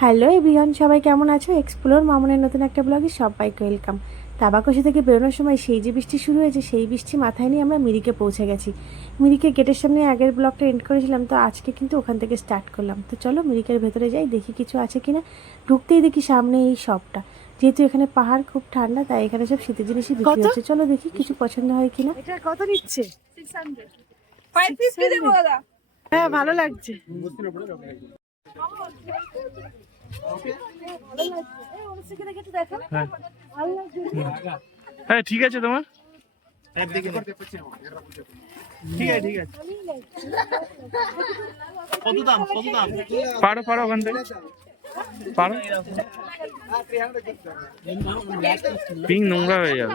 Hello everyone সবাই কেমন আছো? এক্সপ্লোর মামনের নতুন একটা ব্লগে সবাইকে ওয়েলকাম তাবাকশি থেকে বেরোনোর সময় সেই যে বৃষ্টি শুরু হয়েছে সেই বৃষ্টি মাথায় নিয়ে আমরা মিরিকে পৌঁছে গেছি। মিরিকে গেটের সামনে আগের ব্লগটা এন্ড করেছিলাম তো আজকে কিন্তু ওখান থেকে স্টার্ট করলাম। তো চলো মিরিকের ভেতরে যাই দেখি কিছু আছে কিনা। ঢুকতেই দেখি সামনে এই শপটা যেহেতু এখানে পাহাড় খুব ঠান্ডা তাই এখানে সব শীতের জিনিসই বিক্রি কত? হচ্ছে। চলো দেখি কিছু পছন্দ হয় কিনা। এটা কত নিচ্ছে? হ্যাঁ ভালো লাগছে। হ্যাঁ ঠিক আছে তোমার? ঠিক আছে ঠিক আছে। কত দাম কত দাম? পারো পারো ওখান থেকে। পারো। পিং নোংরা হয়ে যাবে।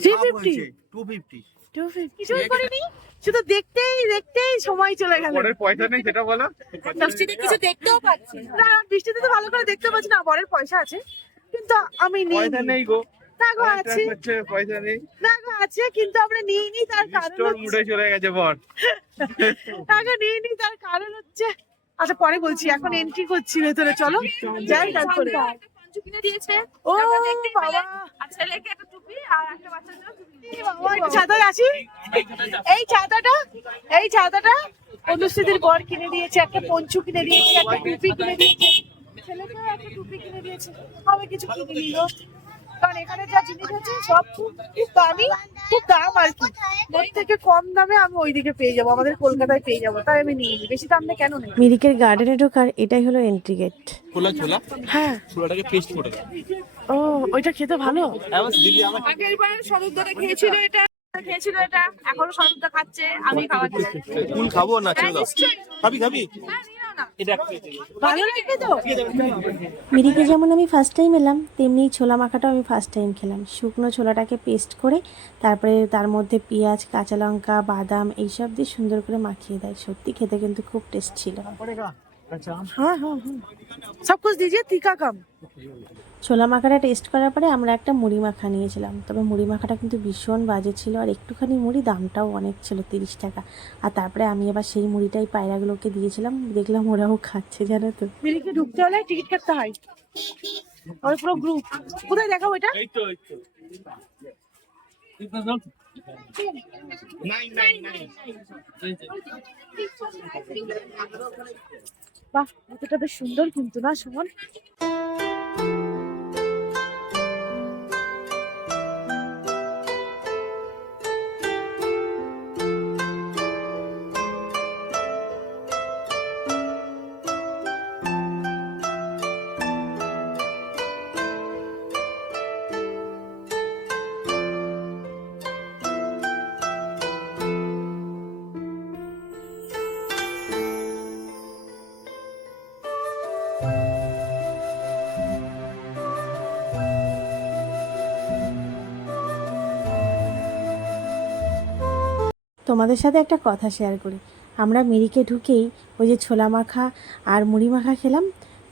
Three fifty two fifty two fifty কিছুই করিনি শুধু দেখতেই দেখতেই সময় চলে গেল। পরের পয়সা নেই সেটা বলো। বৃষ্টিতে কিছু দেখতেও পাচ্ছি না। না বৃষ্টিতে তো ভালো করে দেখতে পাচ্ছি না বরের পয়সা আছে। কিন্তু আমি নিই পয়সা নেই গো। না গো আছে। পয়সা নেই। না গো আছে কিন্তু আমরা নিই নি তার কারণ স্টোর মুডে চলে গেছে বর। নি তার কারণ হচ্ছে আচ্ছা পরে বলছি এখন এন্ট্রি করছি ভেতরে চলো। যাই তারপরে। দিয়েছে। ও বাবা। ছেলেকে ছাতায় আসি এই ছাতাটা এই ছাতাটা অনুস্থিতির বর কিনে দিয়েছে, একটা পঞ্চু কিনে দিয়েছে, একটা টুপি কিনে দিয়েছে। ছেলেকেও একটা টুপি কিনে দিয়েছে। আমি কিছু কিনে নিল কারণ এখানে যা জিনিস আছে সব খুব খুব দামি খুব দাম আর কি। ওর থেকে কম দামে আমি ওইদিকে পেয়ে যাব আমাদের কলকাতায় পেয়ে যাব তাই আমি নিয়ে নিই। বেশি দাম দিয়ে কেন নেই? মিরিকের গার্ডেনে ঢোকার এটাই হলো এন্ট্রি গেট ছোলা ছোলা হ্যাঁ। ছোলাটাকে পেস্ট করে ও ওইটা খেতে ভালো? আগের বার সদুদারে খেয়েছিল এটা খেয়েছিল এটা এখনও সদুদা খাচ্ছে আমি খাওয়াচ্ছি ফুল খাব না হ্যাঁ, খাবি খাবি? মিরিকে যেমন আমি ফার্স্ট টাইম এলাম তেমনি ছোলা মাখাটাও আমি ফার্স্ট টাইম খেলাম। শুকনো ছোলাটাকে পেস্ট করে তারপরে তার মধ্যে পেঁয়াজ কাঁচা লঙ্কা বাদাম এইসব দিয়ে সুন্দর করে মাখিয়ে দেয়। সত্যি খেতে কিন্তু খুব টেস্ট ছিল। হ্যাঁ হ্যাঁ হ্যাঁ। সব দিয়ে তিকা কাম। ছোলা মাখাটা টেস্ট করার পরে আমরা একটা মুড়ি মাখা নিয়েছিলাম। তবে মুড়ি মাখাটা কিন্তু ভীষণ বাজে ছিল আর একটুখানি মুড়ি দামটাও অনেক ছিল তিরিশ টাকা। আর তারপরে আমি আবার সেই মুড়িটাই পায়রাগুলোকে দিয়েছিলাম। দেখলাম ওরাও খাচ্ছে জানো তো। মিরিকে ঢুকতে হলে টিকিট কাটতে হয়। আমাদের পুরো গ্রুপ কোথায় দেখাবো এটা? এই তো এই তো। নাই নাই নাই বাহ এটা বেশ সুন্দর কিন্তু না সুমন? তোমাদের সাথে একটা কথা শেয়ার করি। আমরা মিরিকে ঢুকেই ওই যে ছোলা মাখা আর মুড়ি মাখা খেলাম,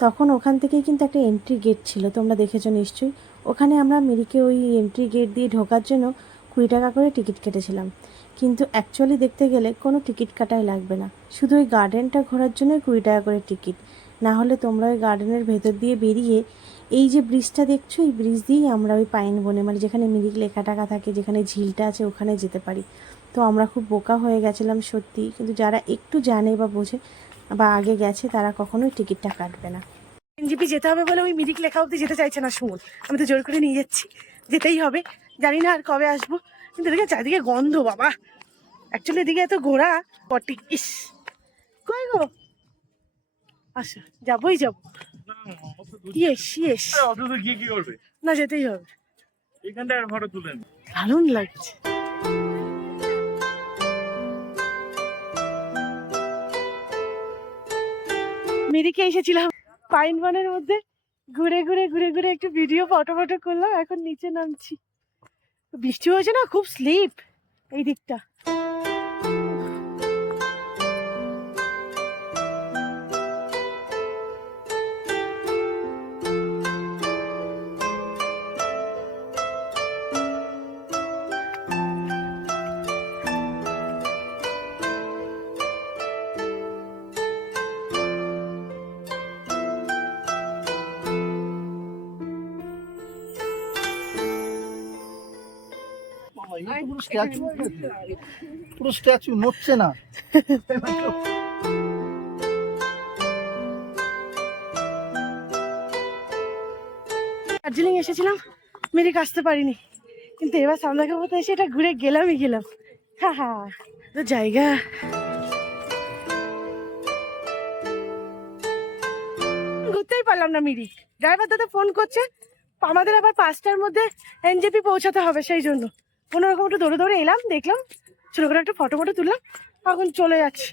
তখন ওখান থেকেই কিন্তু একটা এন্ট্রি গেট ছিল, তোমরা দেখেছ নিশ্চয়ই। ওখানে আমরা মিরিকে ওই এন্ট্রি গেট দিয়ে ঢোকার জন্য কুড়ি টাকা করে টিকিট কেটেছিলাম। কিন্তু অ্যাকচুয়ালি দেখতে গেলে কোনো টিকিট কাটাই লাগবে না। শুধু ওই গার্ডেনটা ঘোরার জন্যই কুড়ি টাকা করে টিকিট না হলে তোমরা ওই গার্ডেনের ভেতর দিয়ে বেরিয়ে এই যে ব্রিজটা দেখছ, এই ব্রিজ দিয়েই আমরা ওই পাইন বনে মানে যেখানে মিরিক লেখা টাকা থাকে, যেখানে ঝিলটা আছে, ওখানে যেতে পারি। তো আমরা খুব বোকা হয়ে গেছিলাম সত্যি। কিন্তু যারা একটু জানে বা বোঝে বা আগে গেছে তারা কখনোই টিকিটটা কাটবে না। এনজিপি যেতে হবে বলে ওই মিরিক লেখা অব্দি যেতে চাইছে না সুমন। আমি তো জোর করে নিয়ে যাচ্ছি। যেতেই হবে। জানি না আর কবে আসব। কিন্তু এদিকে চারিদিকে গন্ধ বাবা। অ্যাকচুয়ালি এদিকে এত ঘোরা। পটি ইস। কই গো? আচ্ছা যাবোই যাব। Yes yes. অত তো গিয়ে কি করবে? না যেতেই হবে। এখানটা ফটো তুলেন দারুণ লাগছে। মিরিকে এসেছিলাম, পাইন বনের মধ্যে। ঘুরে ঘুরে ঘুরে ঘুরে একটু ভিডিও ফটো ফটো করলাম, এখন নিচে নামছি। বৃষ্টি হয়েছে না? খুব স্লিপ। এই দিকটা। পুরো স্ট্যাচু পুরো স্ট্যাচু নড়ছে না। দার্জিলিং এসেছিলাম মিরিক আসতে পারিনি। কিন্তু এবার সামনাকে মতো এসে এটা ঘুরে গেলামই গেলাম। হা হা তো জায়গা। ঘুরতেই পারলাম না মিরিক। ড্রাইভার দাদা ফোন করছে আমাদের আবার পাঁচটার মধ্যে এনজেপি পৌঁছাতে হবে সেই জন্য। কোনো রকম একটু দৌড়ে দৌড়ে এলাম দেখলাম ছোট করে একটা ফটো ফটো তুললাম এখন চলে যাচ্ছে।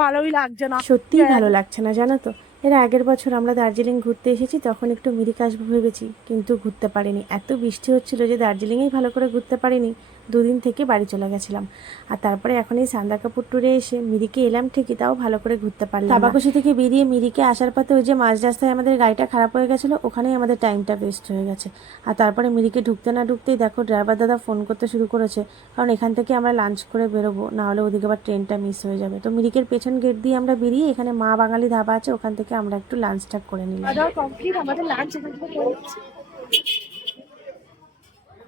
ভালোই লাগছে না। সত্যিই ভালো লাগছে না জানো তো? এর আগের বছর আমরা দার্জিলিং ঘুরতে এসেছি তখন একটু মিরিক আসব ভেবেছি কিন্তু ঘুরতে পারিনি। এত বৃষ্টি হচ্ছিল যে দার্জিলিংয়েই ভালো করে ঘুরতে পারিনি। দুদিন থেকে বাড়ি চলে গেছিলাম। আর তারপরে এখন এই সান্দাকাপুর ট্যুরে এসে মিরিকে এলাম ঠিকই তাও ভালো করে ঘুরতে পারলাম তাবাকুশি থেকে বেরিয়ে মিরিকে আসার পথে ওই যে মাঝ রাস্তায় আমাদের গাড়িটা খারাপ হয়ে গেছিল ওখানেই আমাদের টাইমটা ওয়েস্ট হয়ে গেছে। আর তারপরে মিরিকে ঢুকতে না ঢুকতেই দেখো ড্রাইভার দাদা ফোন করতে শুরু করেছে কারণ এখান থেকে আমরা লাঞ্চ করে বেরোবো না হলে ওদিকে আবার ট্রেনটা মিস হয়ে যাবে। তো মিরিকের পেছন গেট দিয়ে আমরা বেরিয়ে এখানে মা বাঙালি ধাবা আছে ওখান থেকে আমরা একটু লাঞ্চটা করে নিলাম। কমপ্লিট আমাদের লাঞ্চ এখান থেকে করে।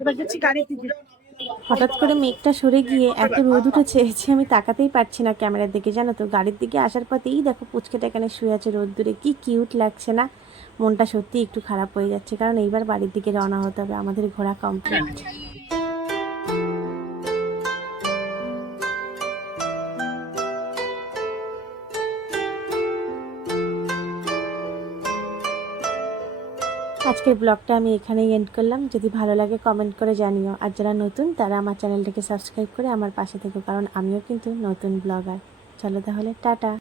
এবার যাচ্ছি গাড়ির দিকে হঠাৎ করে মেঘটা সরে গিয়ে এত রোদ উঠেছে, যে আমি তাকাতেই পারছি না ক্যামেরার দিকে। জানো তো, গাড়ির দিকে আসার পথেই দেখো পুচকেটা এখানে শুয়ে আছে রোদ দূরে। কি কিউট লাগছে না? মনটা সত্যি একটু খারাপ হয়ে যাচ্ছে, কারণ এইবার বাড়ির দিকে রওনা হতে হবে, আমাদের ঘোরা কমপ্লিট আজকের ব্লগটা আমি এখানেই এন্ড করলাম। যদি ভালো লাগে কমেন্ট করে জানিও। আর যারা নতুন, তারা আমার চ্যানেলটাকে সাবস্ক্রাইব করে আমার পাশে থেকো, কারণ আমিও কিন্তু নতুন ব্লগার চলো তাহলে, টাটা।